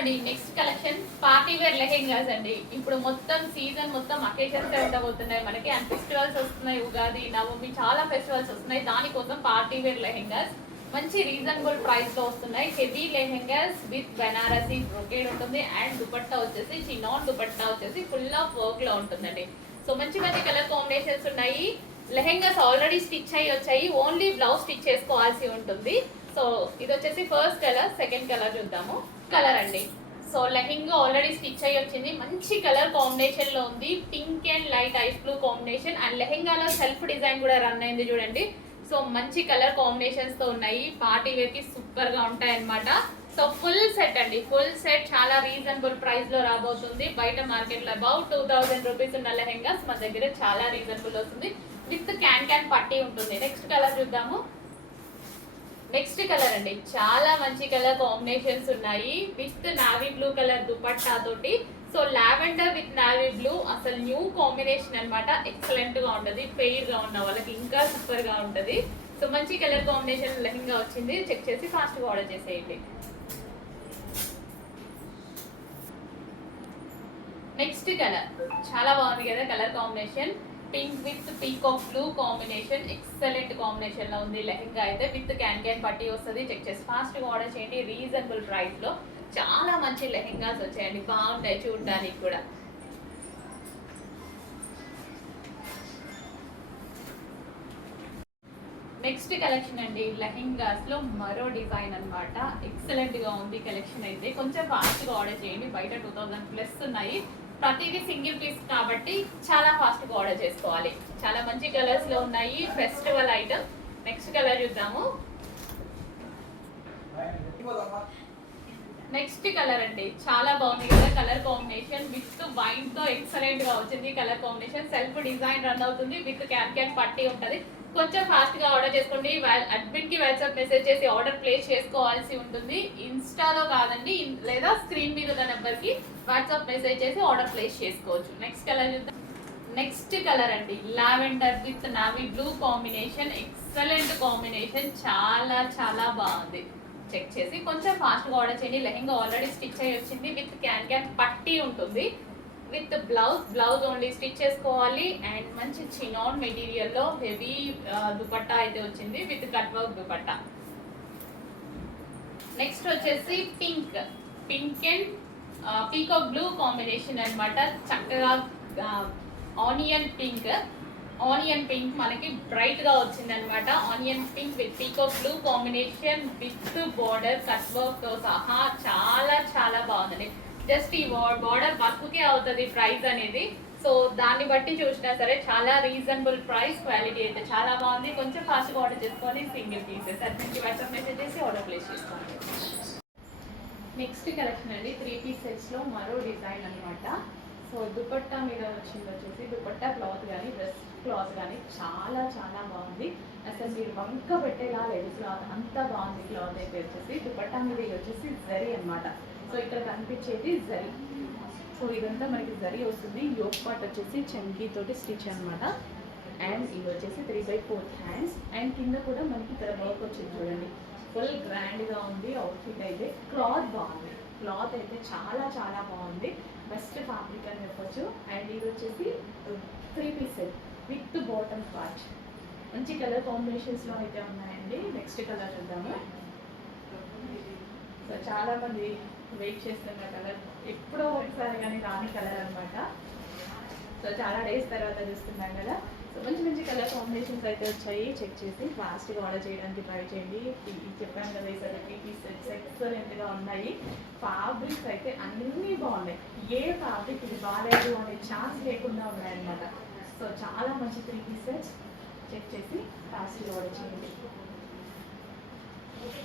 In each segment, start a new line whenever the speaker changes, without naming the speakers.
అండి next collection party wear lehengas అండి. ఇప్పుడు మొత్తం సీజన్ మొత్తం అకేషన్స్ ఉండబోతున్నాయి మనకి అండ్ ఫెస్టివల్స్ వస్తున్నాయి ఉగాది నవమి చాలా ఫెస్టివల్స్ వస్తున్నాయి. దానికోసం పార్టీ వేర్ లెహెంగాస్. మంచి రీజనబుల్ ప్రైస్లో వస్తున్నాయి. Heavy lehengas with Banarasi brocade ఉంటుంది. అండ్ దుపట్టా వచ్చేసి చినాన్ దుపట్టా వచ్చేసి ఫుల్ ఆఫ్ వర్క్లో ఉంటుందండి. సో మంచి మంచి కలర్ కాంబినేషన్స్ ఉన్నాయి. లెహెంగాస్ ఆల్రెడీ స్టిచ్ అయ్యి వచ్చాయి. ఓన్లీ బ్లౌజ్ స్టిచ్ చేసుకోవాల్సి ఉంటుంది. సో ఇది వచ్చేసి ఫస్ట్ కలర్ సెకండ్ కలర్ చూద్దాము. కలర్ అండి. సో లెహెంగా ఆల్రెడీ స్టిచ్ అయ్యి వచ్చింది. మంచి కలర్ కాంబినేషన్లో ఉంది. Pink and light ice blue combination and లెహెంగాలో self design కూడా రన్ అయింది చూడండి. సో మంచి కలర్ కాంబినేషన్స్తో ఉన్నాయి. పార్టీ వేర్కి సూపర్గా ఉంటాయి అనమాట సో ఫుల్ సెట్ అండి. ఫుల్ సెట్ చాలా రీజనబుల్ ప్రైస్లో రాబోతుంది. బయట మార్కెట్లో అబౌట్ టూ థౌసండ్ రూపీస్ ఉన్న లెహెంగాస్ మన దగ్గర చాలా రీజనబుల్ వస్తుంది. విత్ క్యాన్ క్యాన్ పట్టి ఉంటుంది. నెక్స్ట్ కలర్ చూద్దాము. నెక్స్ట్ కలర్ అండి. చాలా మంచి కలర్ కాంబినేషన్స్ ఉన్నాయి. With navy blue colour dupatta తోటి. So lavender with navy blue అసలు న్యూ కాంబినేషన్ అన్నమాట. ఎక్సలెంట్గా ఉంటుంది. ఫెయిర్గా ఉన్న వాళ్ళకి ఇంకా సూపర్గా ఉంటుంది. సో మంచి కలర్ కాంబినేషన్ లెహంగా వచ్చింది. చెక్ చేసి ఫాస్ట్గా ఆర్డర్ చేసేయండి. నెక్స్ట్ కలర్ చాలా బాగుంది కదా colour combination pink with peacock blue combination excellent కాంబినేషన్లో ఉంది లెహంగా అయితే విత్ క్యాన్ క్యాన్ పట్టి వస్తుంది. చెక్ చేసి ఫాస్ట్గా ఆర్డర్ చేయండి. రీజనబుల్ ప్రైస్లో చాలా మంచి లెహంగాస్ వచ్చాయండి. బాగుంటాయి చూడడానికి కూడా. నెక్స్ట్ కలెక్షన్ అండి. లెహెంగాస్లో మరో డిజైన్ అన్నమాట. ఎక్సలెంట్గా ఉంది కలెక్షన్ అయితే. కొంచెం ఫాస్ట్గా ఆర్డర్ చేయండి. బయట టూ థౌసండ్ ప్లస్ ఉన్నాయి. ప్రతిదీ సింగిల్ పీస్ కాబట్టి చాలా ఫాస్ట్గా ఆర్డర్ చేసుకోవాలి. చాలా మంచి కలర్స్లో ఉన్నాయి ఫెస్టివల్ ఐటమ్ నెక్స్ట్ కలర్ చూద్దాము. నెక్స్ట్ కలర్ అండి. చాలా బాగుంది కదా కలర్ కాంబినేషన్ విత్ వైన్తో ఎక్సలెంట్గా వచ్చింది colour combination self design run అవుతుంది. విత్ క్యాన్ క్యాన్ పట్టి ఉంటుంది. కొంచెం ఫాస్ట్గా ఆర్డర్ చేసుకోండి. అడ్మిన్కి వాట్సాప్ మెసేజ్ చేసి ఆర్డర్ ప్లేస్ చేసుకోవాల్సి ఉంటుంది. ఇన్స్టాలో కాదండి లేదా స్క్రీన్ మీద ఉన్న నెంబర్కి వాట్సాప్ మెసేజ్ చేసి ఆర్డర్ ప్లేస్ చేసుకోవచ్చు. నెక్స్ట్ కలర్ చూద్దాం. నెక్స్ట్ కలర్ అండి lavender with navy blue combination excellent combination చాలా చాలా బాగుంది. చెక్ చేసి కొంచెం ఫాస్ట్గా ఆర్డర్ చేయండి. లెహెంగా ఆల్రెడీ స్టిచ్ అయ్యి వచ్చింది. విత్ క్యాన్ క్యాన్ పట్టి ఉంటుంది. With blouse blouse only stitch చేసుకోవాలి. అండ్ మంచి చినాన్ మెటీరియల్లో హెవీ దుపట్టా అయితే వచ్చింది. With cut work dupatta. Next వచ్చేసి pink pink and peacock blue combination అనమాట చక్కగా ఆనియన్ పింక్ ఆనియన్ పింక్ మనకి బ్రైట్గా వచ్చింది అనమాట onion pink with peacock blue combination with border cut వర్క్తో సహా చాలా చాలా బాగుందండి జస్ట్ ఈ బార్డర్ వర్క్కే అవుతుంది ప్రైస్ అనేది. సో దాన్ని బట్టి చూసినా సరే చాలా రీజనబుల్ ప్రైస్ క్వాలిటీ అయితే చాలా బాగుంది. కొంచెం ఫాస్ట్గా ఆర్డర్ చేసుకొని సింగిల్ పీసెస్ అది నుంచి వాట్సాప్ మెసేజ్ చేసి ఆర్డర్ ప్లేస్ చేసుకోండి. నెక్స్ట్ కలెక్షన్ అండి త్రీ పీస్ సెట్స్లో మరో డిజైన్ అన్నమాట. సో దుపట్టా మీద వచ్చింది వచ్చేసి దుపట్టా క్లాత్ కానీ డ్రెస్ క్లాత్ కానీ చాలా చాలా బాగుంది. అసలు మీరు వంక పెట్టేలా లేదు క్లాత్ అంత బాగుంది క్లాత్ అయితే వచ్చేసి. దుపట్టా మీద ఇది వచ్చేసి జరీ అన్నమాట. సో ఇక్కడ కనిపించేది జరి. సో ఇదంతా మనకి జరి వస్తుంది. యోక్ పార్ట్ వచ్చేసి చంకీ తోటి స్టిచ్ అన్నమాట. అండ్ ఇది వచ్చేసి three by fourth hands and కింద కూడా మనకి ఇక్కడ వర్క్ వచ్చింది చూడండి. ఫుల్ గ్రాండ్గా ఉంది అవుట్ఫిట్ అయితే. క్లాత్ బాగుంది. క్లాత్ అయితే చాలా చాలా బాగుంది. బెస్ట్ ఫ్యాబ్రిక్ అని చెప్పొచ్చు. అండ్ ఇది వచ్చేసి three piece set with bottom part మంచి కలర్ కాంబినేషన్స్లో అయితే ఉన్నాయండి. నెక్స్ట్ కలర్ చూద్దాము. సో చాలా మంది వెయిట్ చేస్తున్న కలర్ ఎప్పుడో ఒకసారి కానీ రాని కలర్ అనమాట సో చాలా డేస్ తర్వాత చూస్తున్నాం కదా. సో మంచి మంచి కలర్ కాంబినేషన్స్ అయితే వచ్చాయి. చెక్ చేసి ఫాస్ట్గా ఆర్డర్ చేయడానికి ట్రై చేయండి. చెప్పాను కదా ఈసారి త్రీ సెట్స్ ఎక్సలెంట్గా ఉన్నాయి. ఫ్యాబ్రిక్స్ అయితే అన్నీ బాగున్నాయి. ఏ ఫ్యాబ్రిక్ ఇది బాగాలేదు అనే ఛాన్స్ లేకుండా ఉన్నాయన్నమాట. సో చాలా మంచి త్రీ పీస్ సెట్స్ చెక్ చేసి ఫాస్ట్గా ఆర్డర్ చేయండి.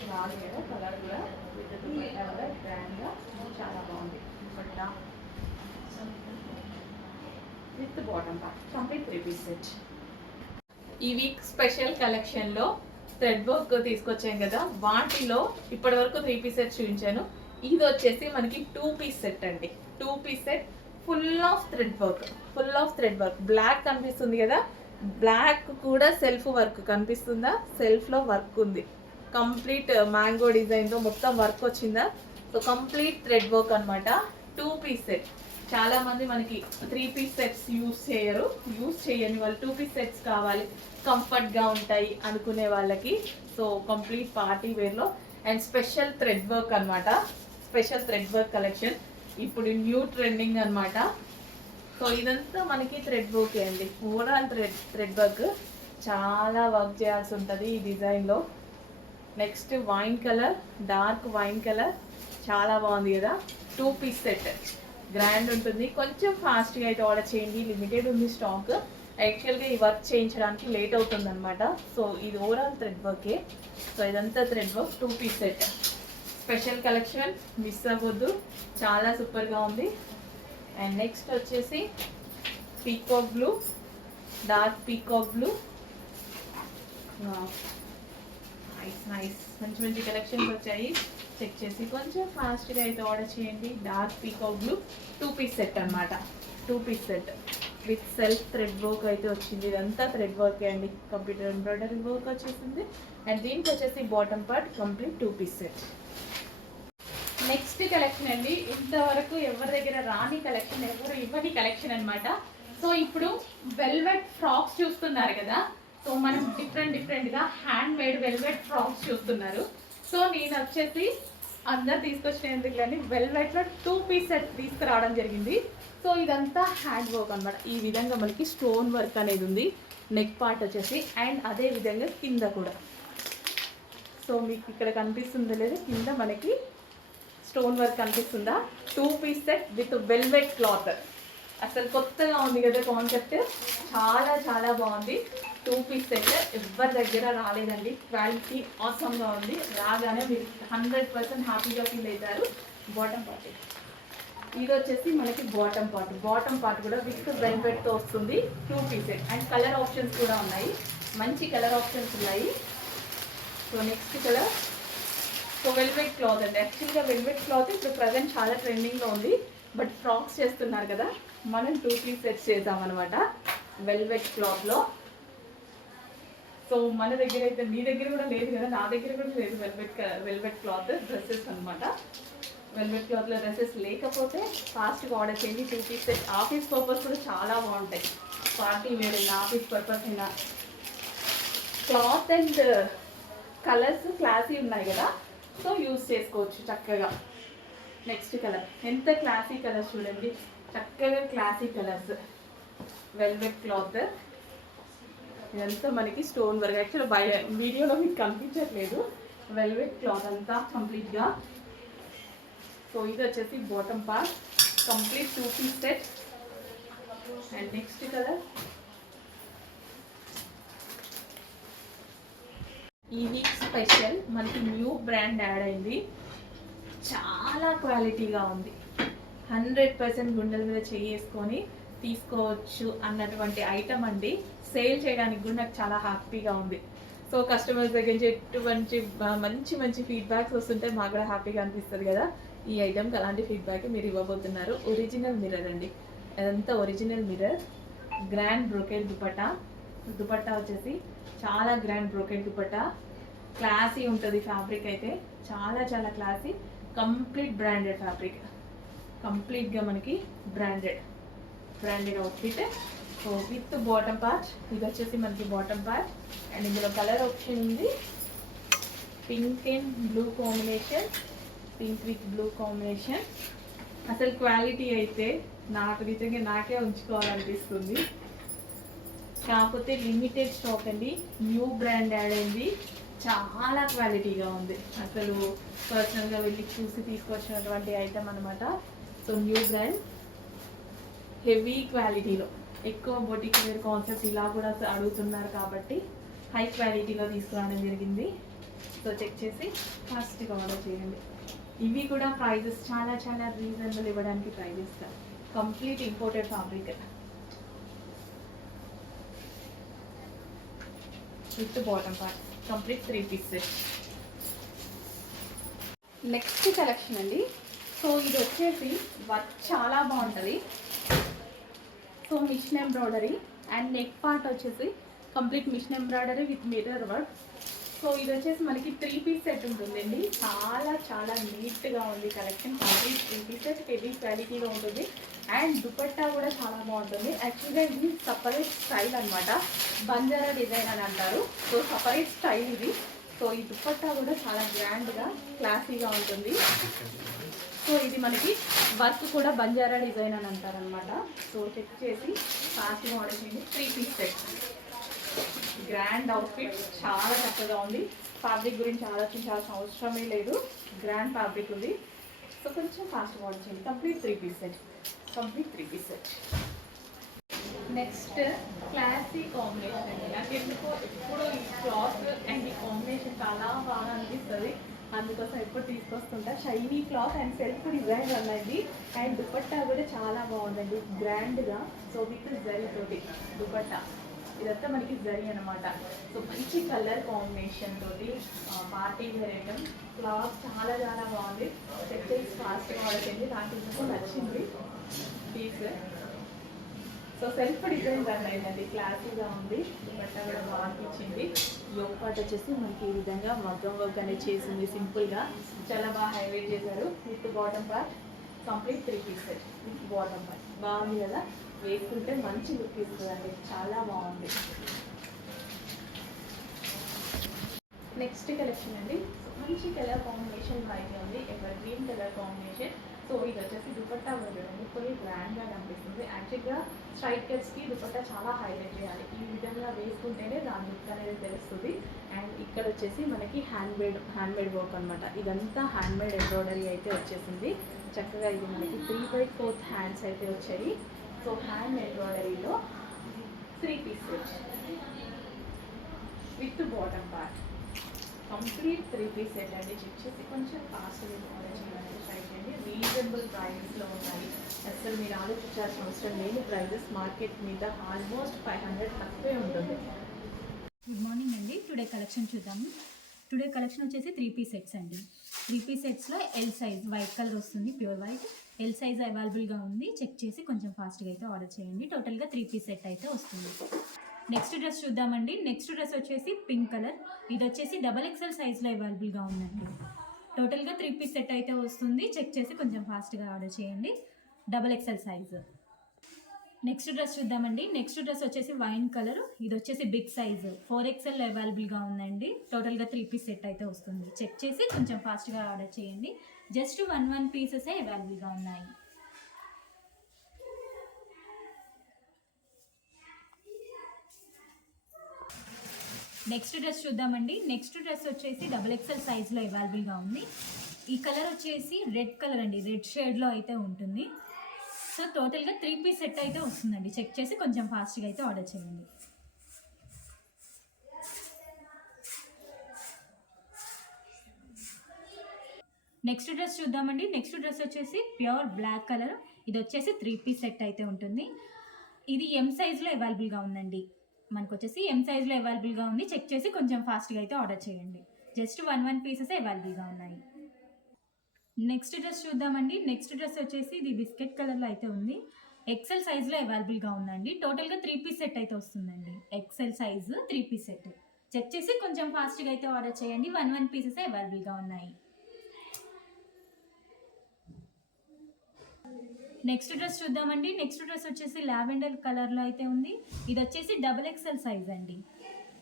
రాదు కదా కలర్ కూడా. విత్ దుపట్టా కూడా గ్రాండ్గా చాలా బాగుంది. Dupatta with bottom part. Complete three piece set. ఈ వీక్ స్పెషల్ కలెక్షన్లో థ్రెడ్ వర్క్ తీసుకొచ్చాం కదా వాటిలో ఇప్పటి వరకు త్రీ పీస్ సెట్ చూపించాను. ఇది వచ్చేసి మనకి టూ పీస్ సెట్ అండి. Two piece set full of thread work full of thread work. Black కనిపిస్తుంది కదా బ్లాక్ కూడా సెల్ఫ్ వర్క్ కనిపిస్తుందా? సెల్ఫ్లో వర్క్ ఉంది. కంప్లీట్ మ్యాంగో డిజైన్తో మొత్తం వర్క్ వచ్చిందా?
సో కంప్లీట్ థ్రెడ్ వర్క్ అన్నమాట. Two piece set. చాలా మంది మనకి త్రీ పీస్ సెట్స్ యూస్ చేయరు. యూస్ చేయని వాళ్ళు టూ పీస్ సెట్స్ కావాలి. కంఫర్ట్గా ఉంటాయి అనుకునే వాళ్ళకి. సో కంప్లీట్ పార్టీ వేర్లో. అండ్ స్పెషల్ థ్రెడ్ వర్క్ అనమాట స్పెషల్ థ్రెడ్ వర్క్ కలెక్షన్ ఇప్పుడు న్యూ ట్రెండింగ్ అనమాట సో ఇదంతా మనకి థ్రెడ్ వర్క్ అండి. ఓవరాల్ థ్రెడ్ థ్రెడ్ వర్క్ చాలా వర్క్ చేయాల్సి ఉంటుంది ఈ డిజైన్లో next wine colour dark wine colour చాలా బాగుంది కదా. టూ పీస్ సెట్ గ్రాండ్ ఉంటుంది. కొంచెం ఫాస్ట్గా అయితే ఆర్డర్ చేయండి. లిమిటెడ్ ఉంది స్టాక్ యాక్చువల్గా ఈ వర్క్ చేయించడానికి లేట్ అవుతుంది అనమాట సో ఇది ఓవరాల్ థ్రెడ్ వర్కే సో ఇదంతా thread work two piece set special collection miss అవ్వద్దు. చాలా సూపర్గా ఉంది. అండ్ నెక్స్ట్ వచ్చేసి peacock blue dark peacock blue nice nice మంచి మంచి కలెక్షన్స్ వచ్చాయి. చెక్ చేసి కొంచెం ఫాస్ట్గా అయితే ఆర్డర్ చేయండి. Dark peacock blue two piece set అనమాట two piece set with self thread work అయితే వచ్చింది. ఇదంతా థ్రెడ్ వర్క్ అండి. కంప్యూటర్ ఎంబ్రాయిడరీ వర్క్ వచ్చేసింది. అండ్ దీనికి వచ్చేసి bottom part complete two piece set. Next collection అండి. ఇంతవరకు ఎవరి దగ్గర రాని కలెక్షన్ ఎవరు ఇవ్వని కలెక్షన్ అనమాట సో ఇప్పుడు వెల్వెట్ ఫ్రాక్స్ చూస్తున్నారు కదా. సో మనం డిఫరెంట్ డిఫరెంట్గా హ్యాండ్ మేడ్ వెల్వెట్ ఫ్రాక్స్ చూస్తున్నారు. సో నేను వచ్చేసి అందరు తీసుకొచ్చినందుకు కానీ వెల్వెట్లో టూ పీస్ సెట్ తీసుకురావడం జరిగింది. సో ఇదంతా హ్యాండ్ వర్క్ అన్నమాట. ఈ విధంగా మనకి స్టోన్ వర్క్ అనేది ఉంది. నెక్ పార్ట్ వచ్చేసి అండ్ అదే విధంగా కింద కూడా. సో మీకు ఇక్కడ కనిపిస్తుందో లేదు కింద మనకి స్టోన్ వర్క్ కనిపిస్తుందా? Two piece set with velvet cloth అసలు కొత్తగా ఉంది కదా కాన్సెప్ట్ చాలా చాలా బాగుంది. టూ పీస్ సెట్ ఎవరి దగ్గర రాలేదండి. క్వాలిటీ గా ఉంది. రాగానే మీరు హండ్రెడ్ పర్సెంట్ హ్యాపీగా ఫీల్ అవుతారు. బాటమ్ పార్ట్ ఇది వచ్చేసి మనకి బాటమ్ పార్ట్ బాటమ్ పార్ట్ కూడా విత్ బెనిఫిట్తో వస్తుంది. Two piece set and colour options కూడా ఉన్నాయి. మంచి కలర్ ఆప్షన్స్ ఉన్నాయి. So next colour so velvet cloth అండి. యాక్చువల్గా వెల్వెట్ క్లాత్ ఇప్పుడు ప్రజెంట్ చాలా ట్రెండింగ్లో ఉంది. బట్ ఫ్రాక్స్ చేస్తున్నారు కదా మనం టూ త్రీ సెట్స్ చేద్దామన్నమాట. వెల్వెట్ క్లాత్లో. సో మన దగ్గర అయితే మీ దగ్గర కూడా లేదు కదా నా దగ్గర కూడా లేదు వెల్వెట్ వెల్వెట్ క్లాత్ డ్రెస్సెస్ అనమాట వెల్వెట్ క్లాత్లో డ్రెస్సెస్ లేకపోతే ఫాస్ట్గా ఆర్డర్ చేయండి. Two piece set office purpose కూడా చాలా బాగుంటాయి. పార్టీ వేర్ అయినా ఆఫీస్ పర్పస్ అయినా. క్లాత్ అండ్ కలర్స్ క్లాసీ ఉన్నాయి కదా సో యూస్ చేసుకోవచ్చు చక్కగా. నెక్స్ట్ కలర్ ఎంత క్లాసీ కలర్స్ చూడండి. చక్కగా క్లాసీ కలర్స్ వెల్వెట్ క్లాత్ ఇదంతా మనకి స్టోన్ వర్క్ యాక్చువల్ బయ వీడియోలో మీకు కనిపించట్లేదు. వెల్వెట్ క్లాత్ అంతా కంప్లీట్గా సో ఇది వచ్చేసి bottom part complete two piece set and next colour ఈ వీక్ స్పెషల్ మనకి న్యూ బ్రాండ్ యాడ్ అయింది. చాలా క్వాలిటీగా ఉంది. హండ్రెడ్ పర్సెంట్ గుండెల మీద చేసుకొని తీసుకోవచ్చు అన్నటువంటి ఐటమ్ అండి. సేల్ చేయడానికి కూడా నాకు చాలా హ్యాపీగా ఉంది. సో కస్టమర్స్ దగ్గర నుంచి ఎటువంటి మంచి మంచి ఫీడ్బ్యాక్స్ వస్తుంటే మాకు కూడా హ్యాపీగా అనిపిస్తుంది కదా. ఈ ఐటమ్కి అలాంటి ఫీడ్బ్యాక్ మీరు ఇవ్వబోతున్నారు. ఒరిజినల్ మిర్రర్ అండి. అదంతా original mirror. Grand brocade dupatta. Dupatta వచ్చేసి చాలా గ్రాండ్ బ్రోకెట్ దుపట్టా. క్లాసీ ఉంటుంది ఫ్యాబ్రిక్ అయితే. చాలా చాలా క్లాసీ. Complete branded fabric. కంప్లీట్గా మనకి branded. Branded outfit. So with bottom patch ఇది వచ్చేసి మనకి బాటమ్ ప్యాచ్ అండ్ ఇందులో కలర్ ఆప్షన్ ఉంది. Pink and blue combination pink with blue combination అసలు క్వాలిటీ అయితే నాకు నిజంగా నాకే ఉంచుకోవాలనిపిస్తుంది. కాకపోతే లిమిటెడ్ స్టాక్ అండి. న్యూ బ్రాండ్ యాడ్ అయింది. చాలా క్వాలిటీగా ఉంది. అసలు పర్సనల్గా వెళ్ళి చూసి తీసుకొచ్చినటువంటి ఐటమ్ అనమాట సో న్యూ బ్రాండ్ హెవీ క్వాలిటీలో ఎక్కువ బొటిక్ వేర్ కాన్సెప్ట్ ఇలా కూడా అడుగుతున్నారు కాబట్టి హై క్వాలిటీలో తీసుకురావడం జరిగింది. సో చెక్ చేసి ఫాస్ట్గా ఆర్డర్ చేయండి. ఇవి కూడా ప్రైజెస్ చాలా చాలా రీజనబుల్ ఇవ్వడానికి ట్రై చేస్తాను complete imported fabric with bottom part complete three pieces. Next collection అండి. సో ఇది వచ్చేసి వర్క్ చాలా బాగుంటుంది. So machine embroidery and neck part వచ్చేసి complete machine embroidery with mirror work so ఇది వచ్చేసి మనకి త్రీ పీస్ సెట్ ఉంటుందండి. చాలా చాలా నీట్గా ఉంది collection complete three piece set heavy క్వాలిటీలో ఉంటుంది. అండ్ దుపట్టా కూడా చాలా బాగుంటుంది. యాక్చువల్గా ఇది సపరేట్ స్టైల్ అనమాట బంజారా డిజైన్ అని అంటారు. సో సపరేట్ స్టైల్ ఇది. సో ఈ దుపట్టా కూడా చాలా గ్రాండ్గా క్లాసీగా ఉంటుంది. సో ఇది మనకి వర్క్ కూడా బంజారా డిజైన్ అని అంటారనమాట సో చెక్ చేసి ఫాస్ట్గా ఆర్డర్ చేయండి three piece set grand outfit చాలా చక్కగా ఉంది. ఫ్యాబ్రిక్ గురించి ఆలోచించాల్సిన అవసరమే లేదు. గ్రాండ్ ఫ్యాబ్రిక్ ఉంది. సో కొంచెం ఫాస్ట్గా ఆర్డర్ చేయండి. Complete three piece set complete three piece next classy combination అండి నాకు ఎందుకో ఎప్పుడు ఈ క్లాత్ అండ్ ఈ కాంబినేషన్ చాలా బాగా అనిపిస్తుంది. అందుకోసం ఎప్పుడు తీసుకొస్తుంటా. Shiny cloth and self design అన్నది. అండ్ దుపట్టా కూడా చాలా బాగుందండి. గ్రాండ్గా సో విత్ జరీ తోటి. దుపట్టా. ఇదంతా మనకి జరీ అనమాట సో మంచి కలర్ కాంబినేషన్ తోటి పార్టీ వేర్ క్లాత్ చాలా చాలా బాగుంది. చెక్ చేసి ఫాస్ట్గా వాడకండి నాకు ఎందుకు నచ్చింది. Piece so self design run అయిందండి క్లాసీగా ఉంది. బట్ట కూడా బాగా అనిపించింది యోగ పార్ట్ వచ్చేసి మనకి ఈ విధంగా మగ్గం వర్క్ అనేది చేసింది సింపుల్గా. చాలా బాగా హైలైట్ చేశారు. With bottom part complete three pieces with bottom part బాగుంది కదా? వేసుకుంటే మంచి లుక్ ఇస్తుందండి చాలా బాగుంది. నెక్స్ట్ కలెక్షన్ అండి. మంచి కలర్ కాంబినేషన్ అయితే ఉంది. Evergreen colour combination so ఇది వచ్చేసి దుపట్టా వెళ్ళడం ఫుల్ గ్రాండ్గా కనిపిస్తుంది. యాక్చువల్గా స్ట్రైట్ కట్స్కి దుపట్టా చాలా హైలైట్ చేయాలి. ఈ విధంగా వేసుకుంటేనే దాని లుక్ అనేది తెలుస్తుంది. అండ్ ఇక్కడ వచ్చేసి మనకి hand made hand made work అనమాట ఇదంతా హ్యాండ్ మేడ్ ఎంబ్రాయిడరీ అయితే వచ్చేసింది. చక్కగా ఇది మనకి త్రీ బై ఫోర్త్ హ్యాండ్స్ అయితే వచ్చాయి. సో హ్యాండ్ ఎంబ్రాయిడరీలో three piece with bottom part complete three piece set అండి. చెక్ చేసి కొంచెం ఫాస్ట్గా ఆర్డర్ ట్రై చేయండి రీజనబుల్ ప్రైజెస్లో ఉన్నాయి. అసలు మీరు ఆలోచించాల్సిన అవసరం లేని ప్రైజెస్ మార్కెట్ మీద ఆల్మోస్ట్ ఫైవ్ హండ్రెడ్ తక్కువే ఉంటుంది.
గుడ్ మార్నింగ్ అండి. టుడే కలెక్షన్ చూద్దాము. టుడే కలెక్షన్ వచ్చేసి త్రీ పీస్ సెట్స్ అండి. త్రీ పీస్ సెట్స్లో ఎల్ సైజ్ వైట్ కలర్ వస్తుంది ప్యూర్ వైట్ ఎల్ సైజ్ అవైలబుల్గా ఉంది. చెక్ చేసి కొంచెం ఫాస్ట్గా అయితే ఆర్డర్ చేయండి. టోటల్గా త్రీ పీస్ సెట్ అయితే వస్తుంది. నెక్స్ట్ డ్రెస్ చూద్దామండి. నెక్స్ట్ డ్రెస్ వచ్చేసి పింక్ కలర్ ఇది వచ్చేసి డబల్ ఎక్సెల్ సైజ్లో అవైలబుల్గా ఉందండి టోటల్గా త్రీ పీస్ సెట్ అయితే వస్తుంది. చెక్ చేసి కొంచెం ఫాస్ట్గా ఆర్డర్ చేయండి. Double XL size. Next dress చూద్దామండి. నెక్స్ట్ డ్రెస్ వచ్చేసి వైన్ కలర్. ఇది వచ్చేసి బిగ్ సైజ్. ఫోర్ ఎక్స్ఎల్ అవైలబుల్గా ఉందండి. టోటల్గా త్రీ పీస్ సెట్ అయితే వస్తుంది. చెక్ చేసి కొంచెం ఫాస్ట్గా ఆర్డర్ చేయండి. జస్ట్ వన్ వన్ పీసెసే అవైలబుల్గా ఉన్నాయి. నెక్స్ట్ డ్రెస్ చూద్దామండి. నెక్స్ట్ డ్రెస్ వచ్చేసి డబుల్ ఎక్స్ఎల్ సైజ్లో అవైలబుల్గా ఉంది. ఈ కలర్ వచ్చేసి రెడ్ కలర్ అండి. రెడ్ షేడ్లో అయితే ఉంటుంది. సో టోటల్గా త్రీ పీస్ సెట్ అయితే వస్తుందండి. చెక్ చేసి కొంచెం ఫాస్ట్గా అయితే ఆర్డర్ చేయండి. నెక్స్ట్ డ్రెస్ చూద్దామండి. నెక్స్ట్ డ్రెస్ వచ్చేసి ప్యూర్ బ్లాక్ కలర్ ఇది వచ్చేసి త్రీ పీస్ సెట్ అయితే ఉంటుంది. ఇది ఎం సైజ్లో అవైలబుల్గా ఉందండి. మనకు వచ్చేసి ఎం సైజ్లో అవైలబుల్గా ఉంది. చెక్ చేసి కొంచెం ఫాస్ట్గా అయితే ఆర్డర్ చేయండి. జస్ట్ వన్ వన్ పీసెస్ అవైలబుల్గా ఉన్నాయి. నెక్స్ట్ డ్రెస్ చూద్దామండి. నెక్స్ట్ డ్రెస్ వచ్చేసి ఇది బిస్కెట్ కలర్లో అయితే ఉంది. ఎక్సెల్ సైజ్లో అవైలబుల్గా ఉందండి. టోటల్గా త్రీ పీస్ సెట్ అయితే వస్తుందండి. XL size three piece set check చేసి కొంచెం ఫాస్ట్గా అయితే ఆర్డర్ చేయండి. వన్ వన్ పీసెస్ అవైలబుల్గా ఉన్నాయి. నెక్స్ట్ డ్రెస్ చూద్దామండి. నెక్స్ట్ డ్రెస్ వచ్చేసి లావెండర్ కలర్లో అయితే ఉంది. ఇది వచ్చేసి డబుల్ ఎక్సెల్ సైజ్ అండి.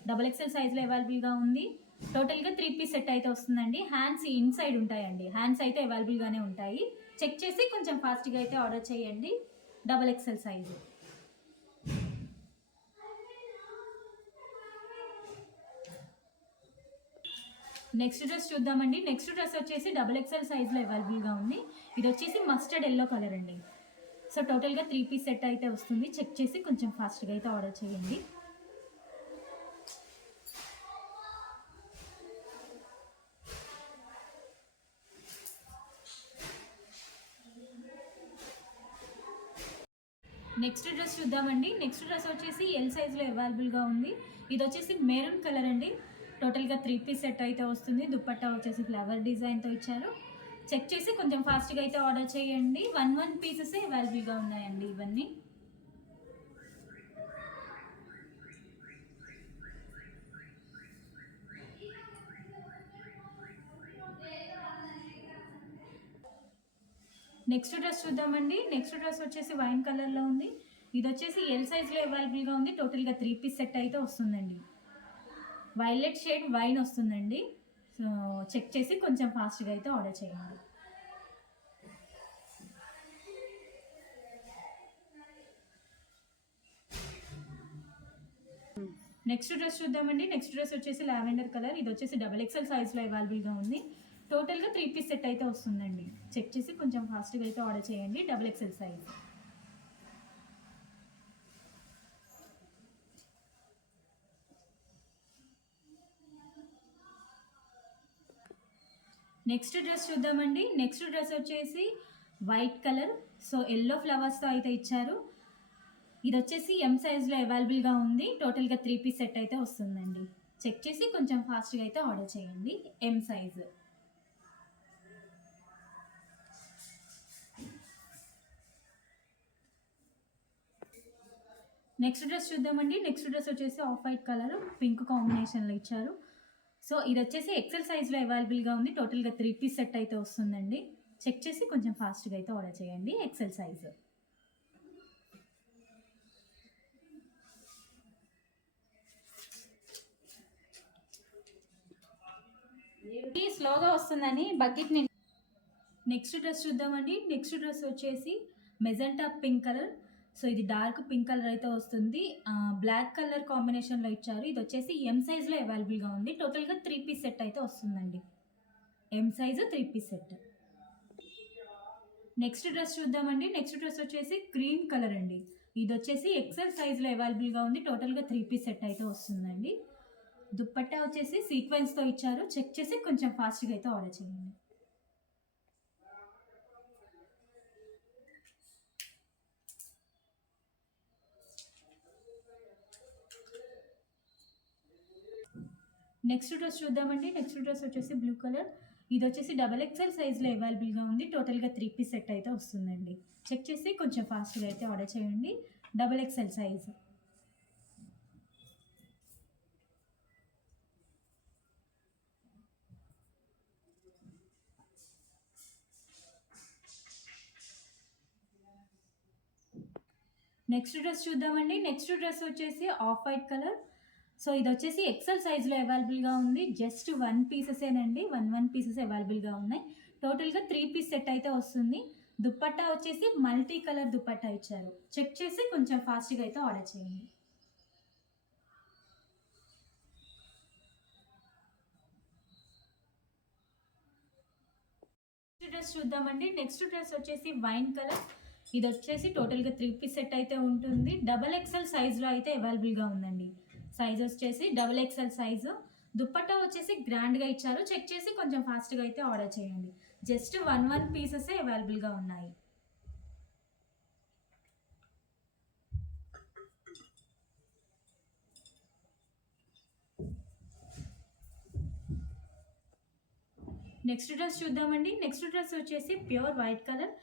డబుల్ ఎక్సెల్ సైజ్లో అవైలబుల్గా ఉంది. టోటల్గా త్రీ పీస్ సెట్ అయితే వస్తుందండి. హ్యాండ్స్ ఇన్సైడ్ ఉంటాయండి. హ్యాండ్స్ అయితే అవైలబుల్గానే ఉంటాయి. చెక్ చేసి కొంచెం ఫాస్ట్గా అయితే ఆర్డర్ చేయండి. Double XL size. Next dress చూద్దామండి. నెక్స్ట్ డ్రెస్ వచ్చేసి డబుల్ ఎక్స్ఎల్ సైజ్లో అవైలబుల్గా ఉంది. ఇది వచ్చేసి మస్టర్డ్ ఎల్లో కలర్ అండి. సో టోటల్గా త్రీ పీస్ సెట్ అయితే వస్తుంది. చెక్ చేసి కొంచెం ఫాస్ట్గా అయితే ఆర్డర్ చేయండి. నెక్స్ట్ డ్రెస్ చూద్దామండి. నెక్స్ట్ డ్రెస్ వచ్చేసి ఎల్ సైజ్లో అవైలబుల్గా ఉంది. ఇది వచ్చేసి మెరూన్ కలర్ అండి. టోటల్గా త్రీ పీస్ సెట్ అయితే వస్తుంది. దుప్పట్టా వచ్చేసి ఫ్లవర్ డిజైన్తో ఇచ్చారు. చెక్ చేసి కొంచెం ఫాస్ట్గా అయితే ఆర్డర్ చేయండి. వన్ వన్ పీసెస్ అవైలబుల్గా ఉన్నాయండి ఇవన్నీ. నెక్స్ట్ డ్రెస్ చూద్దామండి. నెక్స్ట్ డ్రెస్ వచ్చేసి వైన్ కలర్లో ఉంది. ఇది వచ్చేసి ఎల్ సైజ్లో అవైలబుల్గా ఉంది. టోటల్గా త్రీ పీస్ సెట్ అయితే వస్తుందండి. వైలెట్ షేడ్ వైన్ వస్తుందండి. సో చెక్ చేసి కొంచెం ఫాస్ట్గా అయితే ఆర్డర్ చేయండి. నెక్స్ట్ డ్రెస్ చూద్దామండి. నెక్స్ట్ డ్రెస్ వచ్చేసి లావెండర్ కలర్. ఇది వచ్చేసి డబల్ ఎక్సెల్ సైజ్లో అవైలబుల్గా ఉంది. టోటల్గా త్రీ పీస్ సెట్ అయితే వస్తుందండి. చెక్ చేసి కొంచెం ఫాస్ట్గా అయితే ఆర్డర్ చేయండి. Double XL size. Next dress చూద్దామండి. నెక్స్ట్ డ్రెస్ వచ్చేసి వైట్ కలర్. సో ఎల్లో ఫ్లవర్స్తో అయితే ఇచ్చారు. ఇది వచ్చేసి ఎం సైజ్లో అవైలబుల్గా ఉంది. టోటల్గా త్రీ పీస్ సెట్ అయితే వస్తుందండి. చెక్ చేసి కొంచెం ఫాస్ట్గా అయితే ఆర్డర్ చేయండి. ఎం సైజ్ నెక్స్ట్ డ్రెస్ చూద్దామండి. నెక్స్ట్ డ్రెస్ వచ్చేసి ఆఫ్ వైట్ కలర్ పింక్ కాంబినేషన్లో ఇచ్చారు. సో ఇది వచ్చేసి ఎక్సెల్ సైజ్లో అవైలబుల్గా ఉంది. టోటల్గా త్రీ పీస్ సెట్ అయితే వస్తుందండి. చెక్ చేసి కొంచెం ఫాస్ట్గా అయితే ఆర్డర్ చేయండి ఎక్సెల్ సైజ్ స్లోగా వస్తుందని బకెట్ నెక్స్ట్ డ్రెస్ చూద్దామండి. నెక్స్ట్ డ్రెస్ వచ్చేసి మెజెంటా పింక్ కలర్ సో ఇది డార్క్ పింక్ కలర్ అయితే వస్తుంది. బ్లాక్ కలర్ కాంబినేషన్లో ఇచ్చారు. ఇది వచ్చేసి ఎం సైజ్లో అవైలబుల్గా ఉంది. టోటల్గా త్రీ పీస్ సెట్ అయితే వస్తుందండి. M size three piece set. Next dress చూద్దామండి. నెక్స్ట్ డ్రెస్ వచ్చేసి క్రీమ్ కలర్ అండి. ఇది వచ్చేసి ఎక్సెల్ సైజ్లో అవైలబుల్గా ఉంది. టోటల్గా త్రీ పీస్ సెట్ అయితే వస్తుందండి. దుప్పట్టా వచ్చేసి సీక్వెన్స్తో ఇచ్చారు. చెక్ చేసి కొంచెం ఫాస్ట్గా అయితే ఆర్డర్ చేయండి. నెక్స్ట్ డ్రెస్ చూద్దామండి. నెక్స్ట్ డ్రెస్ వచ్చేసి బ్లూ కలర్ ఇది వచ్చేసి డబల్ ఎక్స్ఎల్ సైజ్లో అవైలబుల్గా ఉంది. టోటల్గా త్రీ పీస్ సెట్ అయితే వస్తుందండి. చెక్ చేసి కొంచెం ఫాస్ట్గా అయితే ఆర్డర్ చేయండి. Double XL size next dress చూద్దామండి. నెక్స్ట్ డ్రెస్ వచ్చేసి ఆఫ్ వైట్ కలర్ సో ఇది వచ్చేసి ఎక్సెల్ సైజ్లో అవైలబుల్గా ఉంది. జస్ట్ వన్ పీసెసేనండి వన్ వన్ పీసెస్ అవైలబుల్గా ఉన్నాయి. టోటల్గా త్రీ పీస్ సెట్ అయితే వస్తుంది. దుప్పట్టా వచ్చేసి మల్టీ కలర్ దుప్పట్టా ఇచ్చారు. చెక్ చేసి కొంచెం ఫాస్ట్గా అయితే ఆర్డర్ చేయండి. నెక్స్ట్ డ్రెస్ చూద్దామండి. నెక్స్ట్ డ్రెస్ వచ్చేసి వైన్ కలర్ ఇది వచ్చేసి టోటల్గా త్రీ పీస్ సెట్ అయితే ఉంటుంది. డబల్ ఎక్స్ఎల్ సైజ్లో అయితే అవైలబుల్గా ఉందండి. సైజ్ వచ్చేసి డబల్ ఎక్స్ఎల్ సైజు దుప్పట్టా వచ్చేసి గ్రాండ్గా ఇచ్చారు. చెక్ చేసి కొంచెం ఫాస్ట్గా అయితే ఆర్డర్ చేయండి. జస్ట్ వన్ వన్ పీసెస్ అవైలబుల్గా ఉన్నాయి. నెక్స్ట్ డ్రెస్ చూద్దామండి. నెక్స్ట్ డ్రెస్ వచ్చేసి ప్యూర్ వైట్ కలర్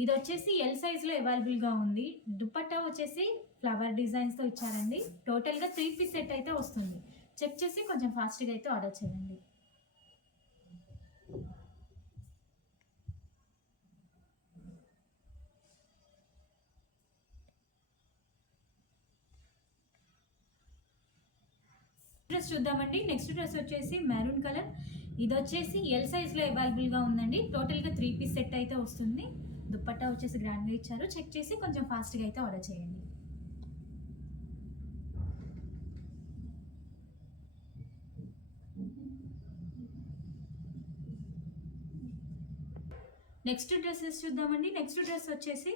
ఇది వచ్చేసి ఎల్ సైజ్లో అవైలబుల్గా ఉంది. దుపట్టా వచ్చేసి ఫ్లవర్ డిజైన్స్తో ఇచ్చారండి. టోటల్గా త్రీ పీస్ సెట్ అయితే వస్తుంది. చెక్ చేసి కొంచెం ఫాస్ట్గా అయితే ఆర్డర్ చేయండి. డ్రెస్ చూద్దామండి. నెక్స్ట్ డ్రెస్ వచ్చేసి మెరూన్ కలర్. ఇది వచ్చేసి ఎల్ సైజ్లో అవైలబుల్గా ఉందండి. టోటల్గా త్రీ పీస్ సెట్ అయితే వస్తుంది. దుప్పట్టా వచ్చేసి గ్రాండ్గా ఇచ్చారు. చెక్ చేసి కొంచెం ఫాస్ట్గా అయితే ఆర్డర్ చేయండి. నెక్స్ట్ డ్రెస్సెస్ చూద్దామండి. నెక్స్ట్ డ్రెస్ వచ్చేసి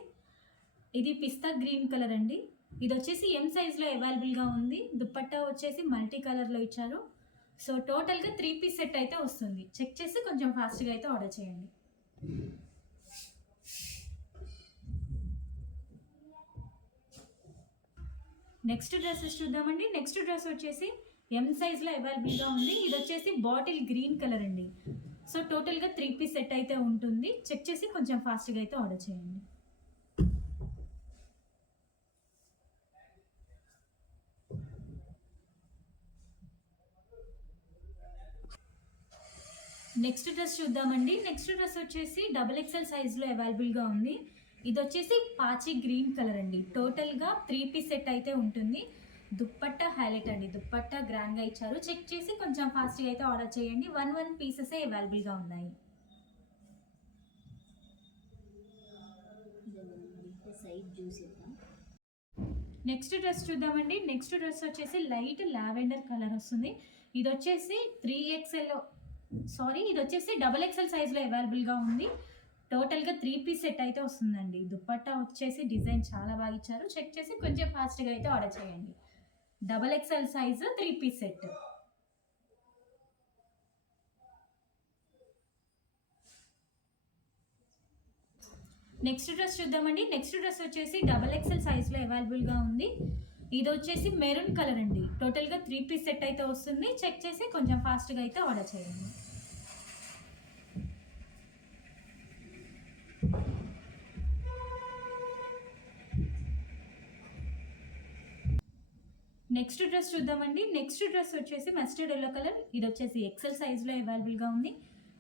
ఇది పిస్తా గ్రీన్ కలర్ అండి. ఇది వచ్చేసి ఎం సైజ్లో అవైలబుల్గా ఉంది. దుప్పట్టా వచ్చేసి మల్టీ కలర్లో ఇచ్చారు. సో టోటల్గా త్రీ పీస్ సెట్ అయితే వస్తుంది. చెక్ చేసి కొంచెం ఫాస్ట్గా అయితే ఆర్డర్ చేయండి. నెక్స్ట్ డ్రెస్సెస్ చూద్దామండి. నెక్స్ట్ డ్రెస్ వచ్చేసి ఎం సైజ్లో అవైలబుల్గా ఉంది. ఇది వచ్చేసి బాటిల్ గ్రీన్ కలర్ అండి. సో టోటల్గా త్రీ పీస్ సెట్ అయితే ఉంటుంది. చెక్ చేసి కొంచెం ఫాస్ట్గా అయితే ఆర్డర్ చేయండి. నెక్స్ట్ డ్రెస్ చూద్దామండి. నెక్స్ట్ డ్రెస్ వచ్చేసి డబుల్ ఎక్సెల్ సైజ్లో అవైలబుల్గా ఉంది. ఇది వచ్చేసి పాచి గ్రీన్ కలర్ అండి. టోటల్గా త్రీ పీస్ సెట్ అయితే ఉంటుంది. దుప్పట్టా హైలైట్ అండి. దుప్పట్టా గ్రాండ్గా ఇచ్చారు. చెక్ చేసి కొంచెం ఫాస్ట్గా అయితే ఆర్డర్ చేయండి. వన్ వన్ పీసెస్ అవైలబుల్గా ఉన్నాయి. నెక్స్ట్ డ్రెస్ చూద్దామండి. నెక్స్ట్ డ్రెస్ వచ్చేసి లైట్ లావెండర్ కలర్ వస్తుంది. ఇది వచ్చేసి త్రీ ఎక్స్ఎల్ సారీ ఇది వచ్చేసి డబల్ ఎక్స్ఎల్ సైజ్లో అవైలబుల్గా ఉంది. టోటల్గా త్రీ పీస్ సెట్ అయితే వస్తుందండి. దుప్పట్టా వచ్చేసి డిజైన్ చాలా బాగా ఇచ్చారు. చెక్ చేసి కొంచెం ఫాస్ట్గా అయితే ఆర్డర్ చేయండి. Double XL size three piece set. Next dress చూద్దామండి. నెక్స్ట్ డ్రెస్ వచ్చేసి డబల్ ఎక్స్ఎల్ సైజ్లో అవైలబుల్గా ఉంది. ఇది వచ్చేసి మెరూన్ కలర్ అండి. టోటల్గా త్రీ పీస్ సెట్ అయితే వస్తుంది. చెక్ చేసి కొంచెం ఫాస్ట్గా అయితే ఆర్డర్ చేయండి. నెక్స్ట్ డ్రెస్ చూద్దామండి. నెక్స్ట్ డ్రెస్ వచ్చేసి మస్టర్డ్ ఎల్లో కలర్. ఇది వచ్చేసి ఎక్సెల్ సైజ్లో అవైలబుల్గా ఉంది.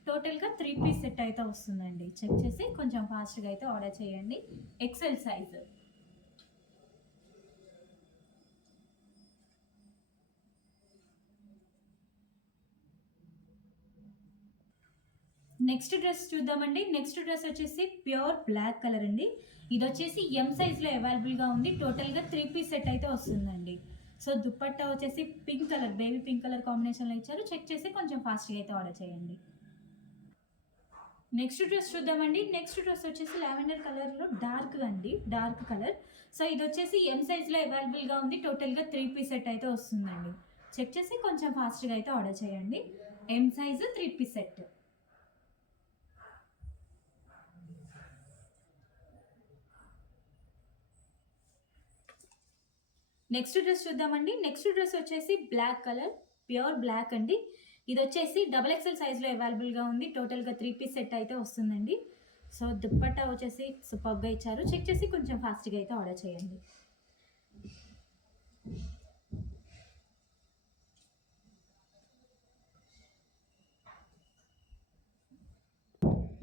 టోటల్గా త్రీ పీస్ సెట్ అయితే వస్తుందండి. చెక్ చేసి కొంచెం ఫాస్ట్గా అయితే ఆర్డర్ చేయండి. ఎక్సెల్ సైజ్ నెక్స్ట్ డ్రెస్ చూద్దామండి. నెక్స్ట్ డ్రెస్ వచ్చేసి ప్యూర్ బ్లాక్ కలర్ అండి. ఇది వచ్చేసి ఎం సైజ్లో అవైలబుల్గా ఉంది. టోటల్గా త్రీ పీస్ సెట్ అయితే వస్తుందండి. సో దుప్పట్టా వచ్చేసి pink colour baby pink colour కాంబినేషన్లో ఇచ్చారు. చెక్ చేసి కొంచెం ఫాస్ట్గా అయితే ఆర్డర్ చేయండి. నెక్స్ట్ డ్రెస్ చూద్దామండి. నెక్స్ట్ డ్రెస్ వచ్చేసి లావెండర్ కలర్లో డార్క్ అండి. Dark colour. సో ఇది వచ్చేసి ఎం సైజ్లో అవైలబుల్గా ఉంది. టోటల్గా త్రీ పీస్ సెట్ అయితే వస్తుందండి. చెక్ చేసి కొంచెం ఫాస్ట్గా అయితే ఆర్డర్ చేయండి. M size three piece set. Next dress చూద్దామండి. నెక్స్ట్ డ్రెస్ వచ్చేసి బ్లాక్ కలర్ ప్యూర్ బ్లాక్ అండి. ఇది వచ్చేసి డబల్ ఎక్స్ఎల్ సైజ్లో అవైలబుల్గా ఉంది. టోటల్గా త్రీ పీస్ సెట్ అయితే వస్తుందండి. సో దుప్పట్టా వచ్చేసి సూపర్గా ఇచ్చారు. చెక్ చేసి కొంచెం ఫాస్ట్గా అయితే ఆర్డర్ చేయండి.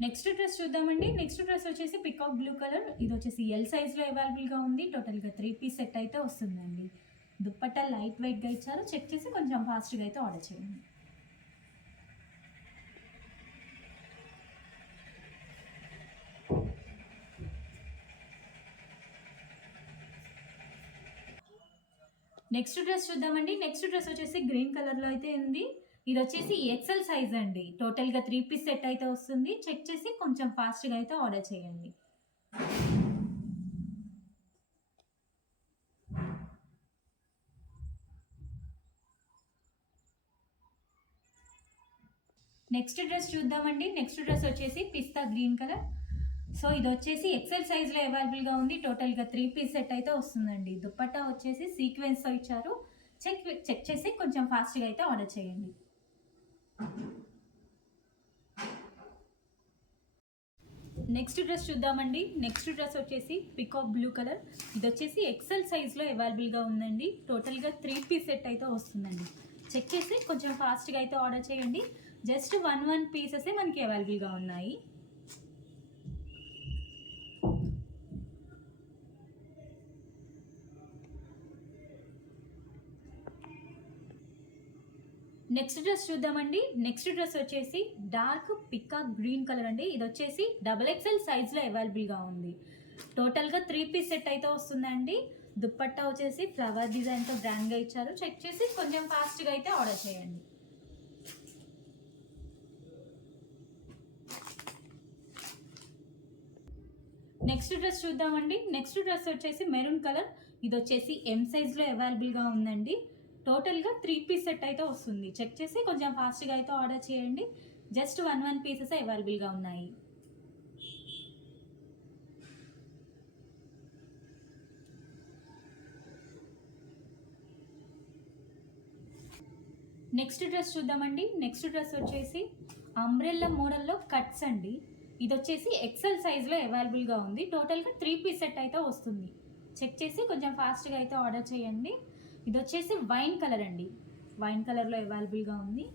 నెక్స్ట్ డ్రెస్ చూద్దామండి. నెక్స్ట్ డ్రెస్ వచ్చేసి పికాక్ బ్లూ కలర్ ఇది వచ్చేసి ఎల్ సైజ్లో అవైలబుల్గా ఉంది. టోటల్గా త్రీ పీస్ సెట్ అయితే వస్తుందండి. దుప్పట్టా లైట్ వెయిట్గా ఇచ్చారు. చెక్ చేసి కొంచెం ఫాస్ట్గా అయితే ఆర్డర్ చేయండి. నెక్స్ట్ డ్రెస్ చూద్దామండి. నెక్స్ట్ డ్రెస్ వచ్చేసి గ్రీన్ కలర్లో అయితే ఉంది. ఇది వచ్చేసి ఎక్సెల్ సైజ్ అండి టోటల్గా త్రీ పీస్ సెట్ అయితే వస్తుంది. చెక్ చేసి కొంచెం ఫాస్ట్గా అయితే ఆర్డర్ చేయండి. నెక్స్ట్ డ్రెస్ చూద్దామండి. నెక్స్ట్ డ్రెస్ వచ్చేసి పిస్తా గ్రీన్ కలర్ సో ఇది వచ్చేసి ఎక్సెల్ సైజ్లో అవైలబుల్గా ఉంది. టోటల్గా త్రీ పీస్ సెట్ అయితే వస్తుందండి. దుప్పట్టా వచ్చేసి సీక్వెన్స్తో ఇచ్చారు. చెక్ చెక్ చేసి కొంచెం ఫాస్ట్గా అయితే ఆర్డర్ చేయండి. నెక్స్ట్ డ్రెస్ చూద్దామండి. నెక్స్ట్ డ్రెస్ వచ్చేసి పికాక్ బ్లూ కలర్ ఇది వచ్చేసి ఎక్సెల్ సైజ్లో అవైలబుల్గా ఉందండి. టోటల్గా త్రీ పీస్ సెట్ అయితే వస్తుందండి. చెక్ చేసి కొంచెం ఫాస్ట్గా అయితే ఆర్డర్ చేయండి. జస్ట్ వన్ వన్ పీసెసే మనకి అవైలబుల్గా ఉన్నాయి. నెక్స్ట్ డ్రెస్ చూద్దామండి. నెక్స్ట్ డ్రెస్ వచ్చేసి డార్క్ పికాక్ గ్రీన్ కలర్ అండి. ఇది వచ్చేసి డబల్ ఎక్స్ఎల్ సైజ్లో అవైలబుల్గా ఉంది. టోటల్గా త్రీ పీస్ సెట్ అయితే వస్తుందండి. దుప్పట్టా వచ్చేసి ఫ్లవర్ డిజైన్తో గ్రాండ్గా ఇచ్చారు. చెక్ చేసి కొంచెం ఫాస్ట్గా అయితే ఆర్డర్ చేయండి. నెక్స్ట్ డ్రెస్ చూద్దామండి. నెక్స్ట్ డ్రెస్ వచ్చేసి మెరూన్ కలర్. ఇది వచ్చేసి ఎం సైజ్లో అవైలబుల్గా ఉందండి. టోటల్గా త్రీ పీస్ సెట్ అయితే వస్తుంది. చెక్ చేసి కొంచెం ఫాస్ట్గా అయితే ఆర్డర్ చేయండి. జస్ట్ వన్ వన్ పీసెస్ అవైలబుల్గా ఉన్నాయి. నెక్స్ట్ డ్రెస్ చూద్దామండి. నెక్స్ట్ డ్రెస్ వచ్చేసి అంబ్రెల్లా మోడల్లో కట్స్ అండి. ఇది వచ్చేసి ఎక్సెల్ సైజ్లో అవైలబుల్గా ఉంది. టోటల్గా త్రీ పీస్ సెట్ అయితే వస్తుంది. చెక్ చేసి కొంచెం ఫాస్ట్గా అయితే ఆర్డర్ చేయండి. ఇది వచ్చేసి వైన్ కలర్ అండి. వైన్ కలర్లో అవైలబుల్గా ఉంది.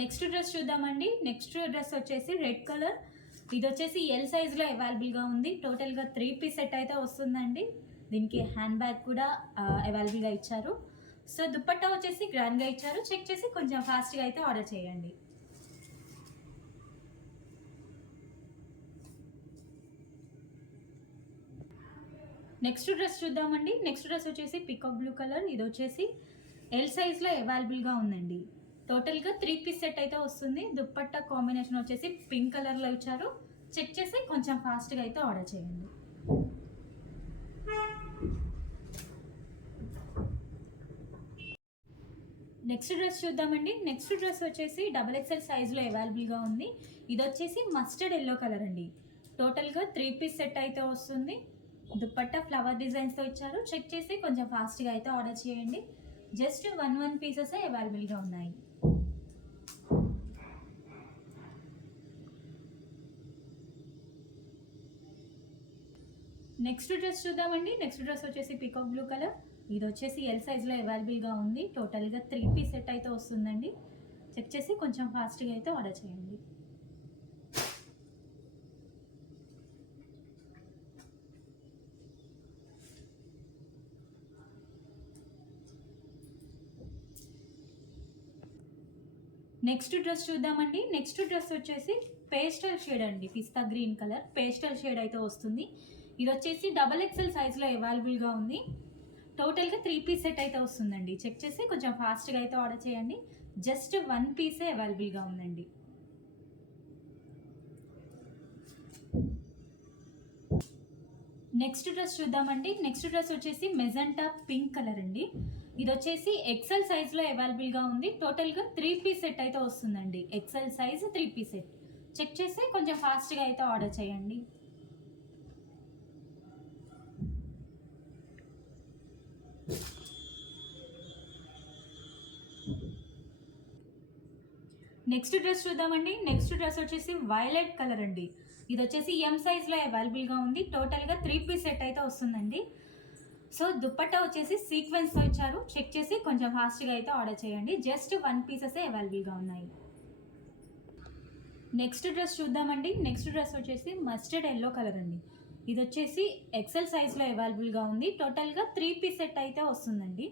నెక్స్ట్ డ్రెస్ చూద్దామండి. నెక్స్ట్ డ్రెస్ వచ్చేసి రెడ్ కలర్. ఇది వచ్చేసి ఎల్ సైజ్లో అవైలబుల్గా ఉంది. టోటల్గా త్రీ పీస్ సెట్ అయితే వస్తుందండి. దీనికి హ్యాండ్ బ్యాగ్ కూడా అవైలబుల్గా ఇచ్చారు. సో దుప్పట్టా వచ్చేసి గ్రాండ్గా ఇచ్చారు. చెక్ చేసి కొంచెం ఫాస్ట్గా అయితే ఆర్డర్ చేయండి. నెక్స్ట్ డ్రెస్ చూద్దామండి. నెక్స్ట్ డ్రెస్ వచ్చేసి పికప్ బ్లూ కలర్ ఇది వచ్చేసి ఎల్ సైజ్లో అవైలబుల్గా ఉందండి. టోటల్గా త్రీ పీస్ సెట్ అయితే వస్తుంది. దుప్పట్టా కాంబినేషన్ వచ్చేసి పింక్ కలర్లో ఇచ్చారు. చెక్ చేసి కొంచెం ఫాస్ట్గా అయితే ఆర్డర్ చేయండి. నెక్స్ట్ డ్రెస్ చూద్దామండి. నెక్స్ట్ డ్రెస్ వచ్చేసి డబల్ ఎక్స్ఎల్ సైజ్లో అవైలబుల్గా ఉంది. ఇది వచ్చేసి మస్టర్డ్ ఎల్లో కలర్ అండి. టోటల్గా త్రీ పీస్ సెట్ అయితే వస్తుంది. దుప్పట్టా ఫ్లవర్ డిజైన్స్తో ఇచ్చారు. చెక్ చేసి కొంచెం ఫాస్ట్గా అయితే ఆర్డర్ చేయండి. జస్ట్ వన్ వన్ పీసెస్ అవైలబుల్గా ఉన్నాయి. నెక్స్ట్ డ్రెస్ చూద్దామండి. నెక్స్ట్ డ్రెస్ వచ్చేసి పికాక్ బ్లూ కలర్ ఇది వచ్చేసి ఎల్ సైజ్లో అవైలబుల్గా ఉంది. టోటల్గా త్రీ పీస్ సెట్ అయితే వస్తుందండి. చెక్ చేసి కొంచెం ఫాస్ట్గా అయితే ఆర్డర్ చేయండి. నెక్స్ట్ డ్రెస్ చూద్దామండి. నెక్స్ట్ డ్రెస్ వచ్చేసి పేస్టల్ షేడ్ అండి. Pista green colour. Pastel shade అయితే వస్తుంది. ఇది వచ్చేసి డబల్ ఎక్సెల్ సైజ్లో అవైలబుల్గా ఉంది. టోటల్గా త్రీ పీస్ సెట్ అయితే వస్తుందండి. చెక్ చేసి కొంచెం ఫాస్ట్గా అయితే ఆర్డర్ చేయండి. జస్ట్ వన్ పీసే అవైలబుల్గా ఉందండి. నెక్స్ట్ డ్రెస్ చూద్దామండి. నెక్స్ట్ డ్రెస్ వచ్చేసి మెజంటా పింక్ కలర్ అండి. ఇది వచ్చేసి ఎక్సెల్ సైజ్లో అవైలబుల్గా ఉంది. టోటల్గా త్రీ పీస్ సెట్ అయితే వస్తుందండి. XL size three piece set check చేసి కొంచెం ఫాస్ట్గా అయితే ఆర్డర్ చేయండి. నెక్స్ట్ డ్రెస్ చూద్దామండి. నెక్స్ట్ డ్రెస్ వచ్చేసి వైలెట్ కలర్ అండి. ఇది వచ్చేసి ఎం సైజ్లో అవైలబుల్గా ఉంది. టోటల్గా త్రీ పీస్ సెట్ అయితే వస్తుందండి. సో దుప్పట్టా వచ్చేసి సీక్వెన్స్తో ఇచ్చారు. చెక్ చేసి కొంచెం ఫాస్ట్గా అయితే ఆర్డర్ చేయండి. జస్ట్ వన్ పీసెస్ అవైలబుల్గా ఉన్నాయి. నెక్స్ట్ డ్రెస్ చూద్దామండి. నెక్స్ట్ డ్రెస్ వచ్చేసి మస్టర్డ్ ఎల్లో కలర్ అండి. ఇది వచ్చేసి ఎక్సెల్ సైజ్లో అవైలబుల్గా ఉంది. టోటల్గా త్రీ పీస్ సెట్ అయితే వస్తుందండి.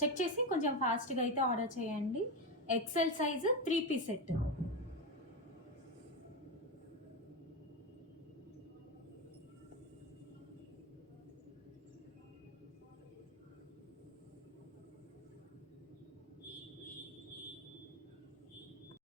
చెక్ చేసి కొంచెం ఫాస్ట్గా అయితే ఆర్డర్ చేయండి. XL size three piece set.